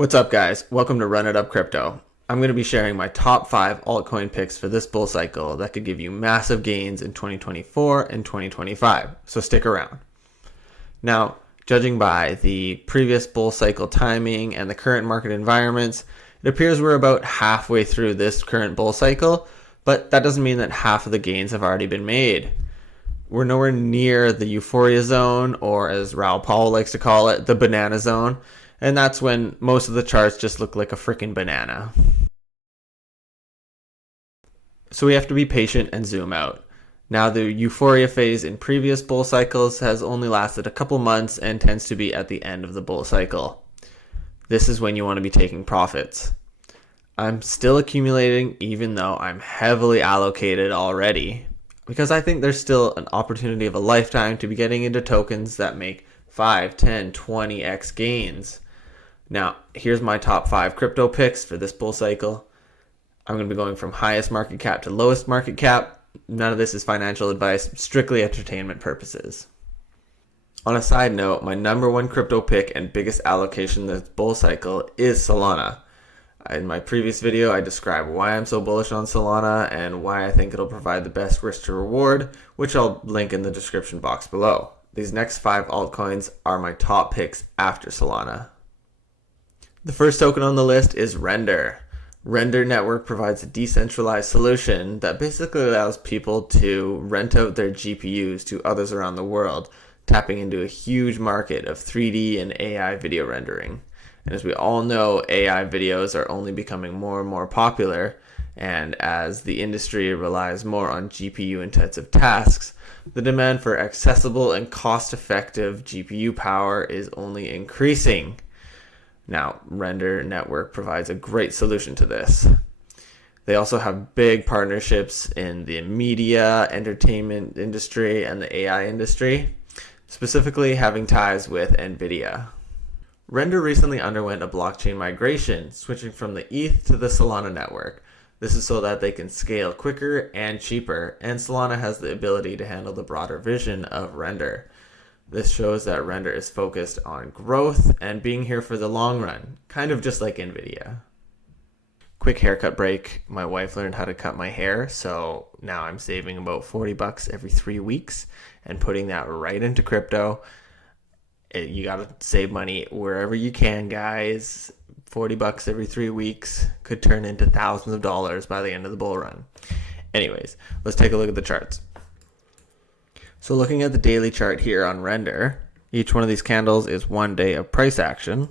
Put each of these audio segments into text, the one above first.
What's up, guys? Welcome to Run It Up Crypto. I'm going to be sharing my top 5 altcoin picks for this bull cycle that could give you massive gains in 2024 and 2025, so stick around. Now, judging by the previous bull cycle timing and the current market environments, it appears we're about halfway through this current bull cycle, but that doesn't mean that half of the gains have already been made. We're nowhere near the euphoria zone, or as Raoul Paul likes to call it, the banana zone. And that's when most of the charts just look like a freaking banana. So we have to be patient and zoom out. Now, the euphoria phase in previous bull cycles has only lasted a couple months and tends to be at the end of the bull cycle. This is when you want to be taking profits. I'm still accumulating even though I'm heavily allocated already, because I think there's still an opportunity of a lifetime to be getting into tokens that make 5, 10, 20x gains. Now, here's my top 5 crypto picks for this bull cycle. I'm going to be going from highest market cap to lowest market cap. None of this is financial advice, strictly entertainment purposes. On a side note, my number 1 crypto pick and biggest allocation this bull cycle is Solana. In my previous video, I described why I'm so bullish on Solana and why I think it'll provide the best risk to reward, which I'll link in the description box below. These next 5 altcoins are my top picks after Solana. The first token on the list is Render. Render Network provides a decentralized solution that basically allows people to rent out their GPUs to others around the world, tapping into a huge market of 3D and AI video rendering. And as we all know, AI videos are only becoming more and more popular, and as the industry relies more on GPU-intensive tasks, the demand for accessible and cost-effective GPU power is only increasing. Now, Render Network provides a great solution to this. They also have big partnerships in the media, entertainment industry, and the AI industry, specifically having ties with NVIDIA. Render recently underwent a blockchain migration, switching from the ETH to the Solana network. This is so that they can scale quicker and cheaper, and Solana has the ability to handle the broader vision of Render. This shows that Render is focused on growth and being here for the long run, kind of just like NVIDIA. Quick haircut break. My wife learned how to cut my hair, so now I'm saving about $40 every 3 weeks and putting that right into crypto. You gotta save money wherever you can, guys. $40 every 3 weeks could turn into thousands of dollars by the end of the bull run. Anyways, let's take a look at the charts. So looking at the daily chart here on Render, each one of these candles is 1 day of price action.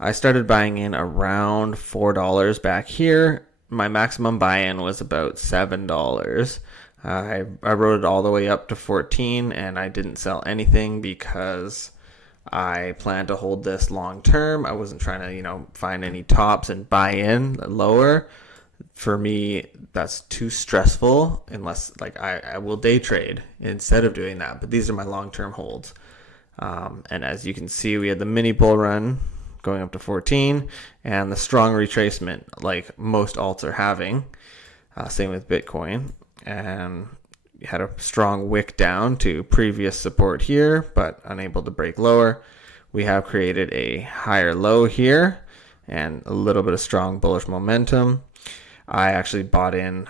I started buying in around $4 back here. My maximum buy-in was about $7. I rode it all the way up to 14 and I didn't sell anything because I plan to hold this long term. I wasn't trying to, find any tops and buy in lower. For me, that's too stressful unless I will day trade instead of doing that. But these are my long-term holds. And as you can see, we had the mini bull run going up to 14 and the strong retracement like most alts are having. Same with Bitcoin. And had a strong wick down to previous support here, but unable to break lower. We have created a higher low here and a little bit of strong bullish momentum. I actually bought in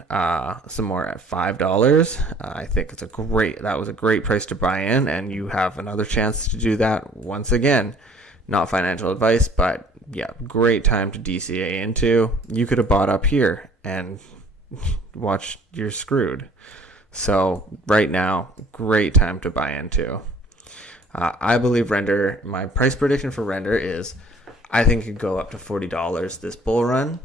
some more at $5. I think that was a great price to buy in, and you have another chance to do that once again. Not financial advice, but yeah, great time to DCA into. You could have bought up here and watch, you're screwed. So right now, great time to buy into. I believe Render, my price prediction for Render is, I think it could go up to $40 this bull run.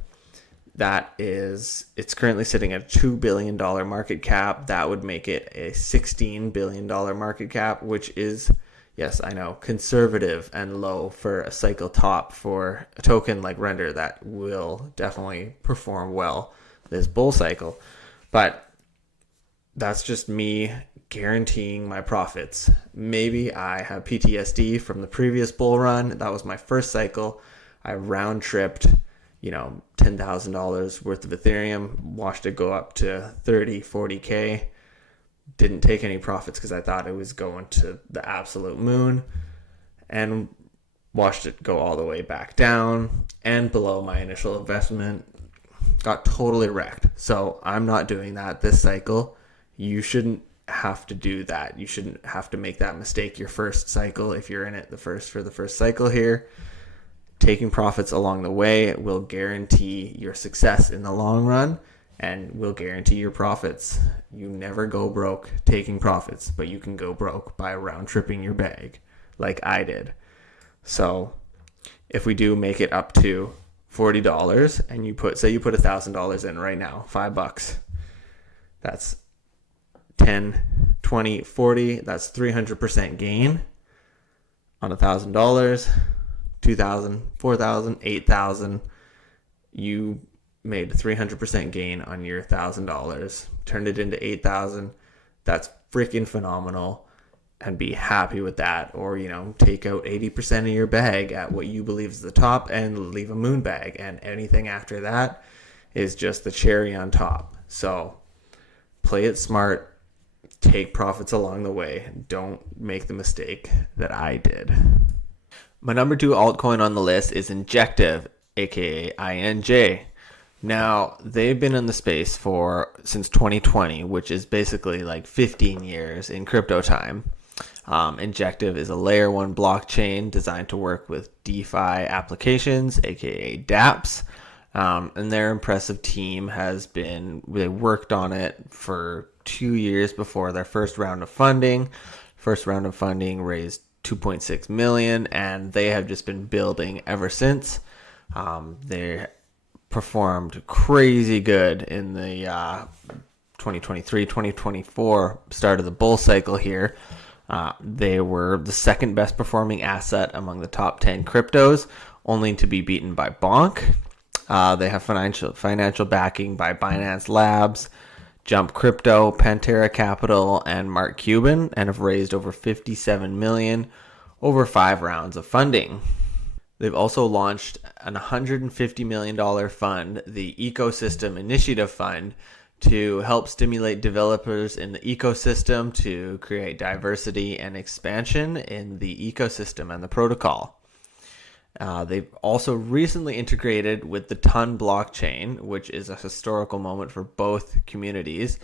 It's currently sitting at a $2 billion market cap. That would make it a $16 billion market cap, which is, yes, I know, conservative and low for a cycle top for a token like Render that will definitely perform well this bull cycle. But that's just me guaranteeing my profits. Maybe I have PTSD from the previous bull run. That was my first cycle. I round tripped $10,000 worth of Ethereum, watched it go up to 30, 40K. Didn't take any profits because I thought it was going to the absolute moon. And watched it go all the way back down and below my initial investment. Got totally wrecked. So I'm not doing that this cycle. You shouldn't have to do that. You shouldn't have to make that mistake your first cycle if you're in it for the first cycle here. Taking profits along the way will guarantee your success in the long run and will guarantee your profits. You never go broke taking profits, but you can go broke by round tripping your bag like I did. So if we do make it up to $40 and you put $1,000 in right now, $5, that's 10, 20, 40, that's 300% gain on $1,000, 2,000, 4,000, 8,000. You made 300% gain on your $1,000, turned it into 8,000. That's freaking phenomenal. And be happy with that. Or, take out 80% of your bag at what you believe is the top and leave a moon bag. And anything after that is just the cherry on top. So play it smart. Take profits along the way. Don't make the mistake that I did. My number 2 altcoin on the list is Injective, aka INJ. Now, they've been in the space since 2020, which is basically like 15 years in crypto time. Injective is a layer 1 blockchain designed to work with DeFi applications, aka dApps. And their impressive team they worked on it for 2 years before their first round of funding. First round of funding raised $2.6 million, and they have just been building ever since. They performed crazy good in the 2023-2024 start of the bull cycle here. They were the second best performing asset among the top 10 cryptos, only to be beaten by Bonk. They have financial backing by Binance Labs, Jump Crypto, Pantera Capital, and Mark Cuban, and have raised over $57 million over 5 rounds of funding. They've also launched an $150 million fund, the Ecosystem Initiative Fund, to help stimulate developers in the ecosystem to create diversity and expansion in the ecosystem and the protocol. They've also recently integrated with the Ton blockchain, which is a historical moment for both communities.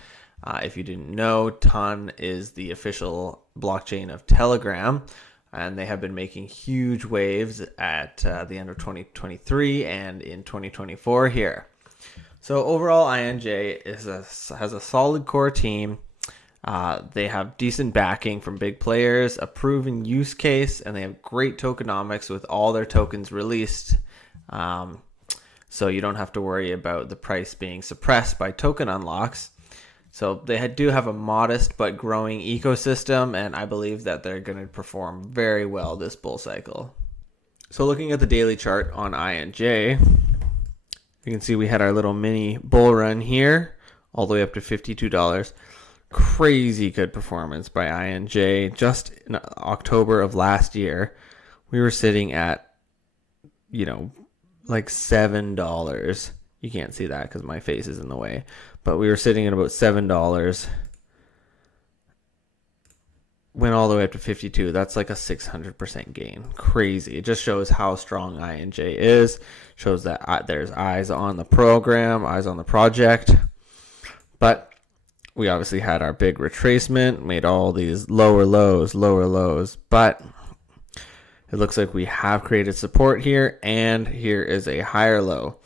If you didn't know, Ton is the official blockchain of Telegram, and they have been making huge waves at the end of 2023 and in 2024 here. So overall, INJ has a solid core team. They have decent backing from big players, a proven use case, and they have great tokenomics with all their tokens released. So you don't have to worry about the price being suppressed by token unlocks. So they do have a modest but growing ecosystem, and I believe that they're going to perform very well this bull cycle. So looking at the daily chart on INJ, you can see we had our little mini bull run here, all the way up to $52. Crazy good performance by INJ. Just in October of last year, we were sitting at, like $7. You can't see that because my face is in the way. But we were sitting at about $7. Went all the way up to 52. That's like a 600% gain. Crazy. It just shows how strong INJ is. Shows that there's eyes on the program, eyes on the project. But we obviously had our big retracement, made all these lower lows. But it looks like we have created support here, and here is a higher low.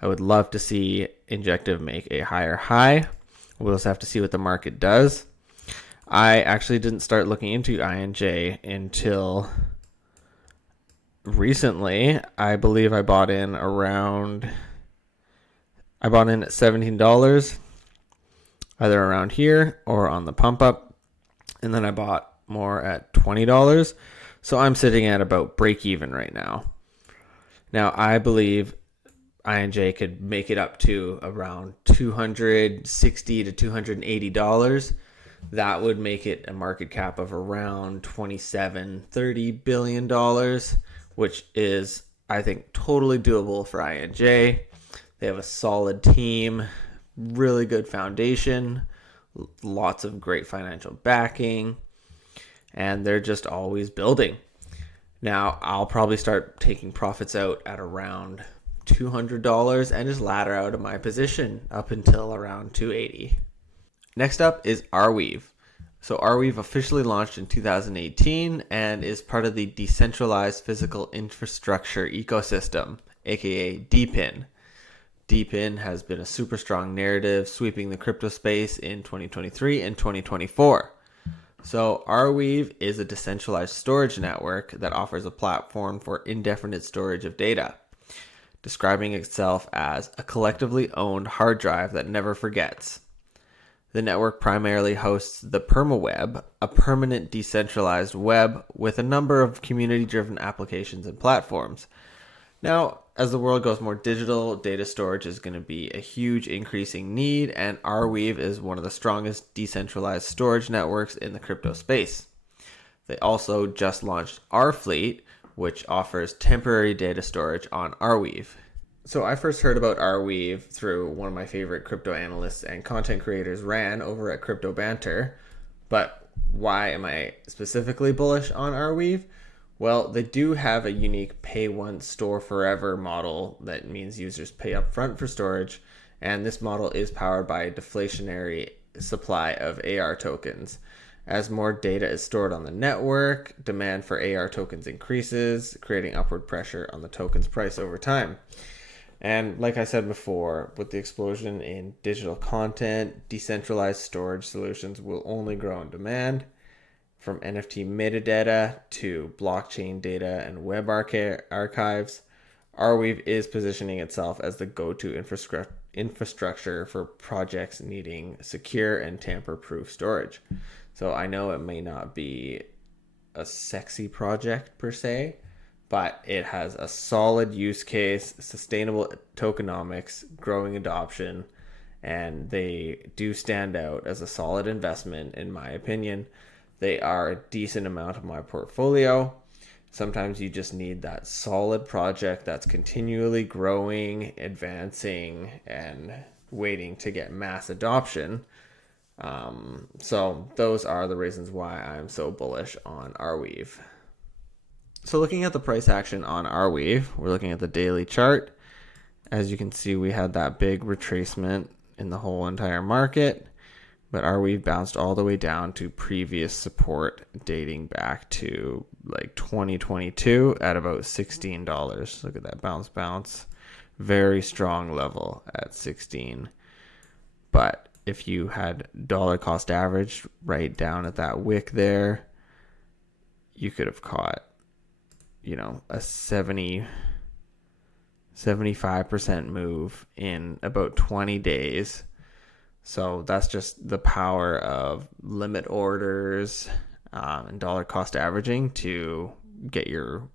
I would love to see Injective make a higher high. We'll just have to see what the market does. I actually didn't start looking into INJ until recently. I believe I bought in at $17, either around here or on the pump up. And then I bought more at $20. So I'm sitting at about break even right now. Now I believe INJ could make it up to around $260 to $280. That would make it a market cap of around $27-30 billion, which is, I think, totally doable for INJ. They have a solid team, really good foundation, lots of great financial backing, and they're just always building. Now, I'll probably start taking profits out at around $200 and just ladder out of my position up until around 280. Next up is Arweave. So Arweave officially launched in 2018 and is part of the Decentralized Physical Infrastructure Ecosystem, aka DPIN. DPIN has been a super strong narrative sweeping the crypto space in 2023 and 2024. So Arweave is a decentralized storage network that offers a platform for indefinite storage of data, describing itself as a collectively owned hard drive that never forgets. The network primarily hosts the permaweb, a permanent decentralized web with a number of community-driven applications and platforms. Now, as the world goes more digital, data storage is going to be a huge increasing need, and Arweave is one of the strongest decentralized storage networks in the crypto space. They also just launched Rfleet, which offers temporary data storage on Arweave. So I first heard about Arweave through one of my favorite crypto analysts and content creators, Ran, over at Crypto Banter. But why am I specifically bullish on Arweave? Well, they do have a unique pay once, store forever model that means users pay up front for storage, and this model is powered by a deflationary supply of AR tokens. As more data is stored on the network, demand for AR tokens increases, creating upward pressure on the token's price over time. And like I said before, with the explosion in digital content, decentralized storage solutions will only grow in demand. From NFT metadata to blockchain data and web archives, Arweave is positioning itself as the go-to infrastructure for projects needing secure and tamper-proof storage. So I know it may not be a sexy project per se, but it has a solid use case, sustainable tokenomics, growing adoption, and they do stand out as a solid investment in my opinion. They are a decent amount of my portfolio. Sometimes you just need that solid project that's continually growing, advancing, and waiting to get mass adoption. So those are the reasons why I'm so bullish on Arweave. So looking at the price action on Arweave, we're looking at the daily chart. As you can see, we had that big retracement in the whole entire market, but Arweave bounced all the way down to previous support dating back to like 2022 at about $16. Look at that bounce. Very strong level at 16. But if you had dollar cost average right down at that wick there, you could have caught, a 75% move in about 20 days. So that's just the power of limit orders and dollar cost averaging to get your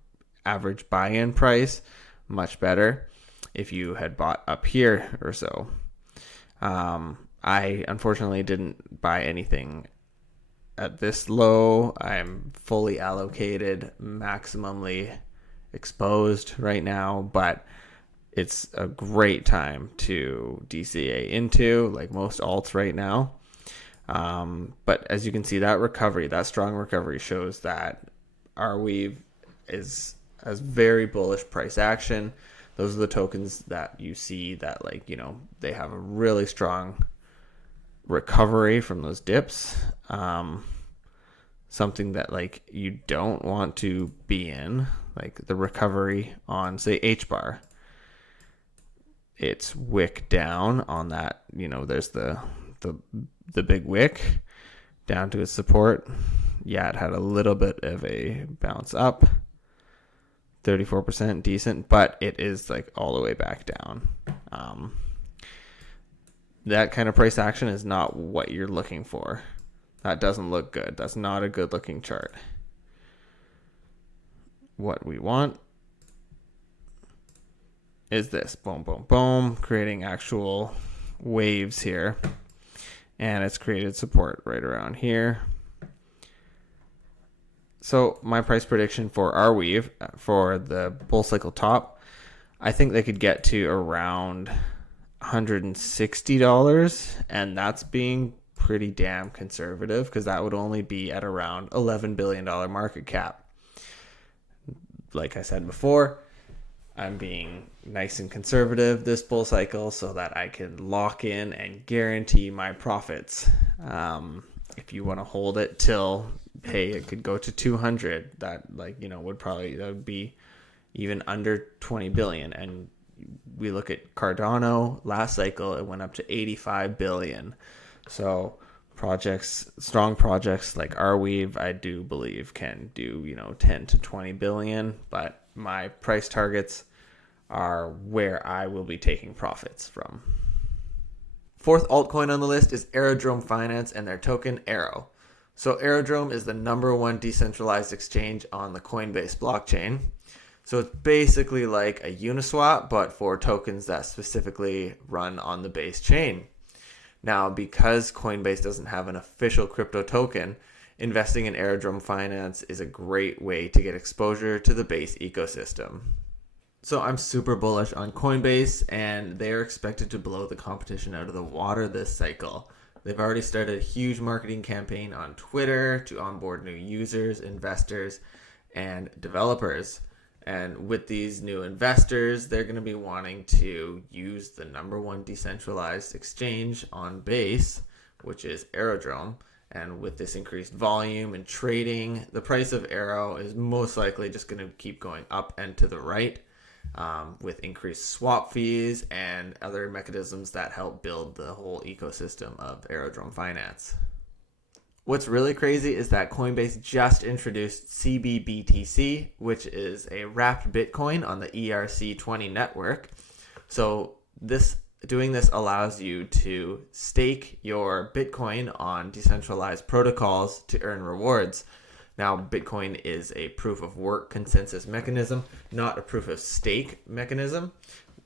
average buy-in price much better if you had bought up here or so. I unfortunately didn't buy anything at this low. I'm fully allocated, maximally exposed right now, but it's a great time to DCA into, like most alts right now. But as you can see, that strong recovery shows that Arweave has very bullish price action. Those are the tokens that you see that they have a really strong recovery from those dips. Something that you don't want to be in, like the recovery on say HBAR. It's wick down on that, there's the big wick down to its support. Yeah, it had a little bit of a bounce up, 34% decent, but it is all the way back down. That kind of price action is not what you're looking for. That doesn't look good. That's not a good looking chart. What we want is this. Boom, boom, boom. Creating actual waves here. And it's created support right around here. So my price prediction for Arweave for the bull cycle top, I think they could get to around $160, and that's being pretty damn conservative because that would only be at around $11 billion market cap. like I said before, I'm being nice and conservative this bull cycle so that I can lock in and guarantee my profits. If you want to hold it till, hey, it could go to 200, that would be even under 20 billion. And we look at Cardano last cycle, it went up to 85 billion. So strong projects like Arweave, I do believe can do 10 to 20 billion, but my price targets are where I will be taking profits from. Fourth altcoin on the list is Aerodrome Finance and their token Aero. So Aerodrome is the number one decentralized exchange on the Coinbase blockchain. So it's basically like a Uniswap, but for tokens that specifically run on the Base chain. Now, because Coinbase doesn't have an official crypto token, investing in Aerodrome Finance is a great way to get exposure to the Base ecosystem. So I'm super bullish on Coinbase, and they're expected to blow the competition out of the water this cycle. They've already started a huge marketing campaign on Twitter to onboard new users, investors, and developers. And with these new investors, they're going to be wanting to use the number one decentralized exchange on Base, which is Aerodrome. And with this increased volume and trading, the price of Aero is most likely just going to keep going up and to the right. With increased swap fees and other mechanisms that help build the whole ecosystem of Aerodrome Finance. What's really crazy is that Coinbase just introduced CBBTC, which is a wrapped Bitcoin on the ERC20 network. So doing this allows you to stake your Bitcoin on decentralized protocols to earn rewards. Now, Bitcoin is a proof of work consensus mechanism, not a proof of stake mechanism.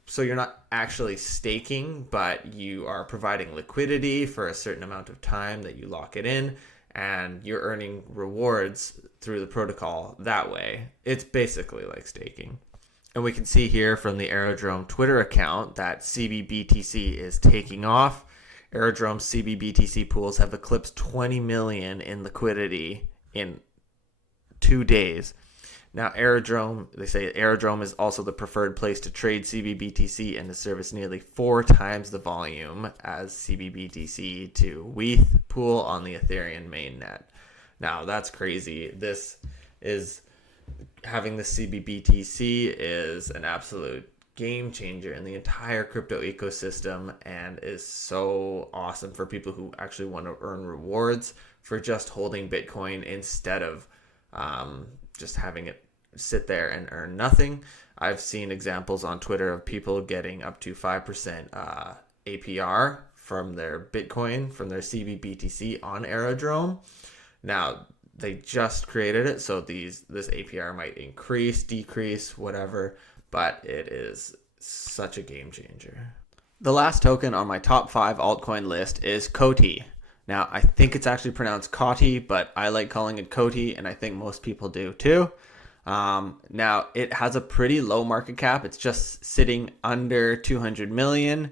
So you're not actually staking, but you are providing liquidity for a certain amount of time that you lock it in, and you're earning rewards through the protocol that way. It's basically like staking. And we can see here from the Aerodrome Twitter account that CBBTC is taking off. Aerodrome CBBTC pools have eclipsed 20 million in liquidity in 2 days. Now, they say Aerodrome is also the preferred place to trade CBBTC and to service nearly 4 times the volume as CBBTC to WETH pool on the Ethereum mainnet. Now, that's crazy. Having the CBBTC is an absolute game changer in the entire crypto ecosystem and is so awesome for people who actually want to earn rewards for just holding Bitcoin instead of just having it sit there and earn nothing. I've seen examples on Twitter of people getting up to 5% APR from their Bitcoin, from their CBBTC on Aerodrome. Now, they just created it, so this APR might increase, decrease, whatever, but it is such a game changer. The last token on my top 5 altcoin list is Cody. Now, I think it's actually pronounced Cody, but I like calling it Cody, and I think most people do too. Now, it has a pretty low market cap. It's just sitting under 200 million,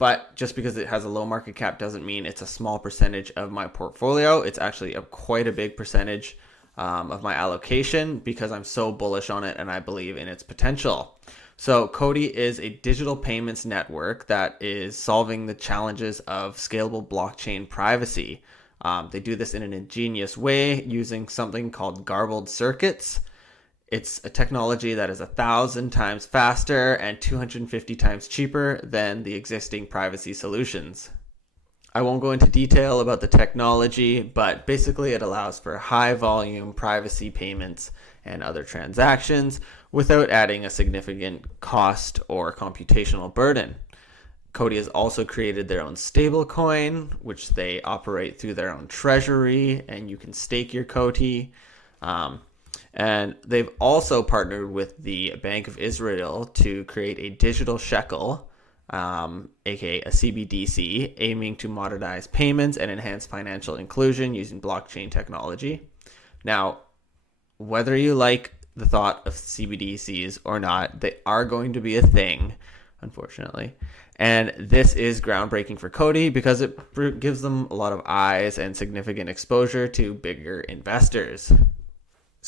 but just because it has a low market cap doesn't mean it's a small percentage of my portfolio. It's actually quite a big percentage of my allocation because I'm so bullish on it and I believe in its potential. So Cody is a digital payments network that is solving the challenges of scalable blockchain privacy. They do this in an ingenious way using something called garbled circuits. It's a technology that is 1,000 times faster and 250 times cheaper than the existing privacy solutions. I won't go into detail about the technology, but basically it allows for high volume privacy payments and other transactions without adding a significant cost or computational burden. Cody has also created their own stablecoin, which they operate through their own treasury, and you can stake your Cody. And they've also partnered with the Bank of Israel to create a digital shekel, aka a CBDC, aiming to modernize payments and enhance financial inclusion using blockchain technology. Now, whether you like the thought of CBDCs or not, they are going to be a thing, unfortunately. And this is groundbreaking for Cody because it gives them a lot of eyes and significant exposure to bigger investors.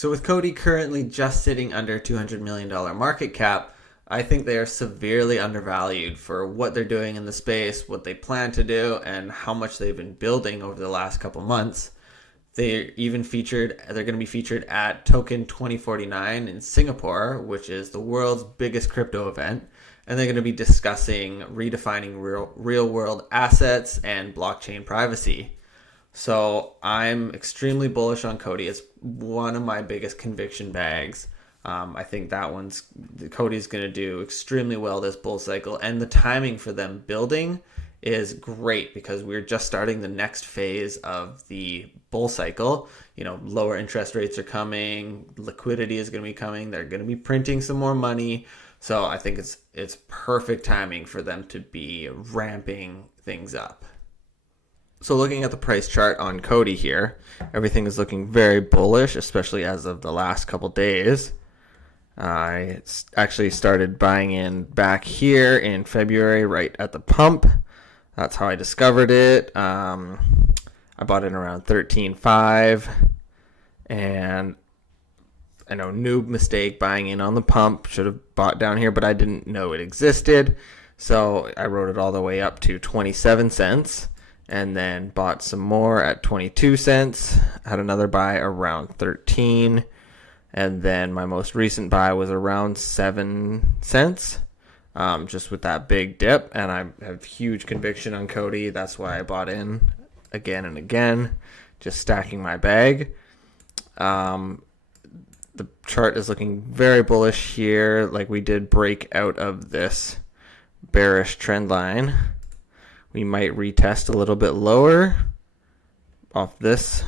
So with Cody currently just sitting under $200 million market cap, I think they are severely undervalued for what they're doing in the space, what they plan to do, and how much they've been building over the last couple months. They're going to be featured at Token 2049 in Singapore, which is the world's biggest crypto event. And they're going to be discussing redefining real world assets and blockchain privacy. So I'm extremely bullish on Cody. It's one of my biggest conviction bags. I think Cody's going to do extremely well this bull cycle, and the timing for them building is great because we're just starting the next phase of the bull cycle. Lower interest rates are coming, liquidity is going to be coming, they're going to be printing some more money. So I think it's perfect timing for them to be ramping things up. So looking at the price chart on Cody here, everything is looking very bullish, especially as of the last couple days. I actually started buying in back here in February, right at the pump. That's how I discovered it. I bought it around 13.5, and I know, noob mistake buying in on the pump. Should have bought down here, but I didn't know it existed. So I rode it all the way up to 27 cents and then bought some more at 22 cents. Had another buy around 13. And then my most recent buy was around 7 cents, just with that big dip. And I have huge conviction on Cody. That's why I bought in again and again, just stacking my bag. The chart is looking very bullish here. Like, we did break out of this bearish trend line. We might retest a little bit lower off this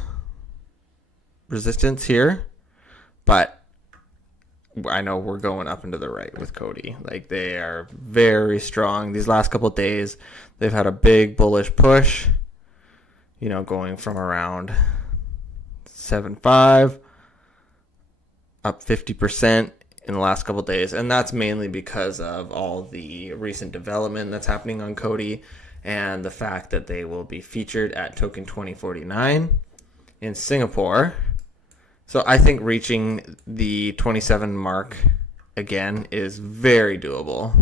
resistance here, but I know we're going up and to the right with Cody. Like, they are very strong. These last couple of days, they've had a big bullish push, going from around 7.5 up 50% in the last couple of days. And that's mainly because of all the recent development that's happening on Cody and the fact that they will be featured at Token 2049 in Singapore. So I think reaching the 27 mark again is very doable.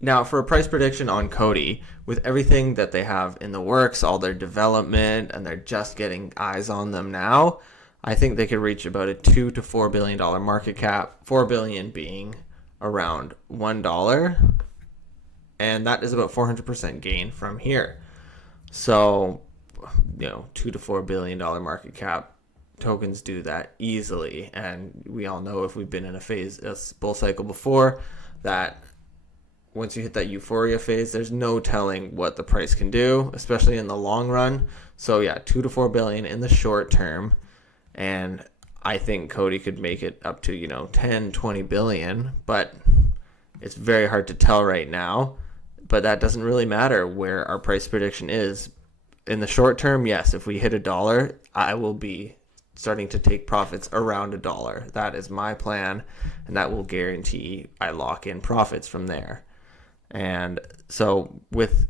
Now, for a price prediction on Cody, with everything that they have in the works, all their development, and they're just getting eyes on them now, I think they could reach about a $2 to $4 billion market cap, $4 billion being around $1. And that is about 400% gain from here. So, $2 to $4 billion market cap, tokens do that easily. And we all know, if we've been in a bull cycle before, that once you hit that euphoria phase, there's no telling what the price can do, especially in the long run. So yeah, 2 to 4 billion in the short term. And I think Cody could make it up to, 10, 20 billion, but it's very hard to tell right now. But that doesn't really matter where our price prediction is. In the short term, yes, if we hit $1, I will be starting to take profits around $1. That is my plan, and that will guarantee I lock in profits from there. And so with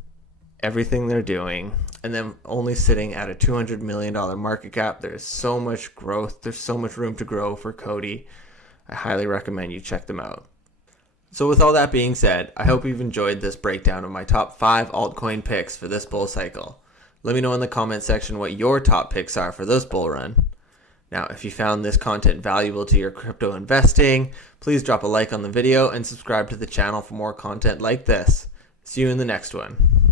everything they're doing, and then only sitting at a $200 million market cap, there's so much growth. There's so much room to grow for Cody. I highly recommend you check them out. So with all that being said, I hope you've enjoyed this breakdown of my top 5 altcoin picks for this bull cycle. Let me know in the comment section what your top picks are for this bull run. Now, if you found this content valuable to your crypto investing, please drop a like on the video and subscribe to the channel for more content like this. See you in the next one.